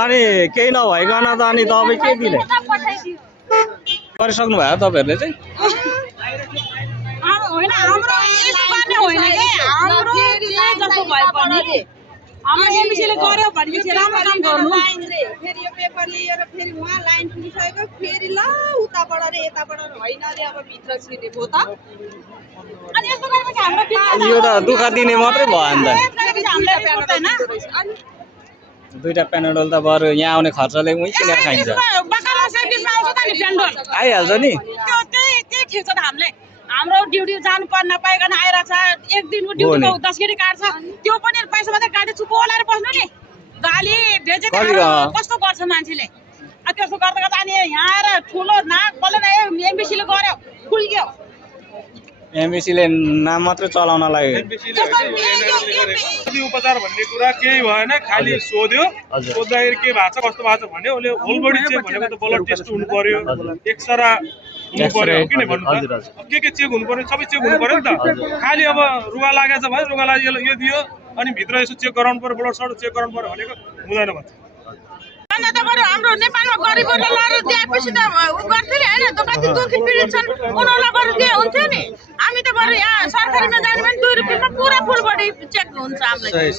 अनि केही नभइकन त अनि दबाई के दिने गरिसक्नु भयो तपाईहरुले चाहिँ होइन हाम्रो यसो गर्ने होइन के हाम्रो जस्तो भए पनि हाम्रो एमसीले गर्यो भनेपछि राम्रो काम गर्नु फेरि यो पेपर लिएर फेरि उहाँ लाइन पुगिसकेको फेरि ल उताबाट रे यताबाट होइन रे अब भित्र छिर्ने भो त अनि यस्तो गरेपछि हाम्रो यो त दुःख दिने मात्रै भयो नि त अनि दुईटा पेनाडोल त बरु यहाँ आउने खर्चले उही किनेर खाइन्छ बकाला सर्भिसमा आउँछ त नि पेन्डोल आइहाल्छ नि त्यो त्यही ठिक छ त हामीले हाम्रो ड्युटी जानु पर्न नपाइकन आइरहेछ एक दिनको ड्युटीको 10 केटी काट्छ त्यो पनि पैसा मात्रै काटे चुप ओलाएर बस्नु नि गाली बेइज्जती कस्तो गर्छ मान्छेले त्यस्तो गर्दा गर्दा अनि यहाँ आएर ठुलो नाक बल्ल एमबिसीले गर्यो खुल्क्यो एमबिसीले नाम मात्रै चलाउनलाई उपचार भन्ने कुरा केही भएन खाली सोध्यो सोध्दाखेरि के भएको छ कस्तो भएको छ भन्यो उसले होल बडी चेक भनेको त ब्लड टेस्ट हुनु पर्यो एक्सरा हुनु पर्यो किन भन्नु त के चेक हुनु पर्यो सबै चेक हुनु पर्यो नि त खाली अब रुगा लागेछ भने रुगा लाग्यो यो दियो अनि भित्र यसो चेक गराउनु पर्यो ब्लड सर्ट चेक गराउनु पर्यो भनेको हुँदैन भन्छ अन्त त बरु हाम्रो नेपालमा गरिबहरूले लडेर दिएपछि त उ गर्थ्यो हैन कति दुखी पीडित छन् उनीहरूलाई बरु दिए हुन्थ्यो नि हामी त बरु यहाँ सरकारीमा जाने भने 2 रुपैयाँमा पुरा फुल बडी चेक हुन्छ हामीलाई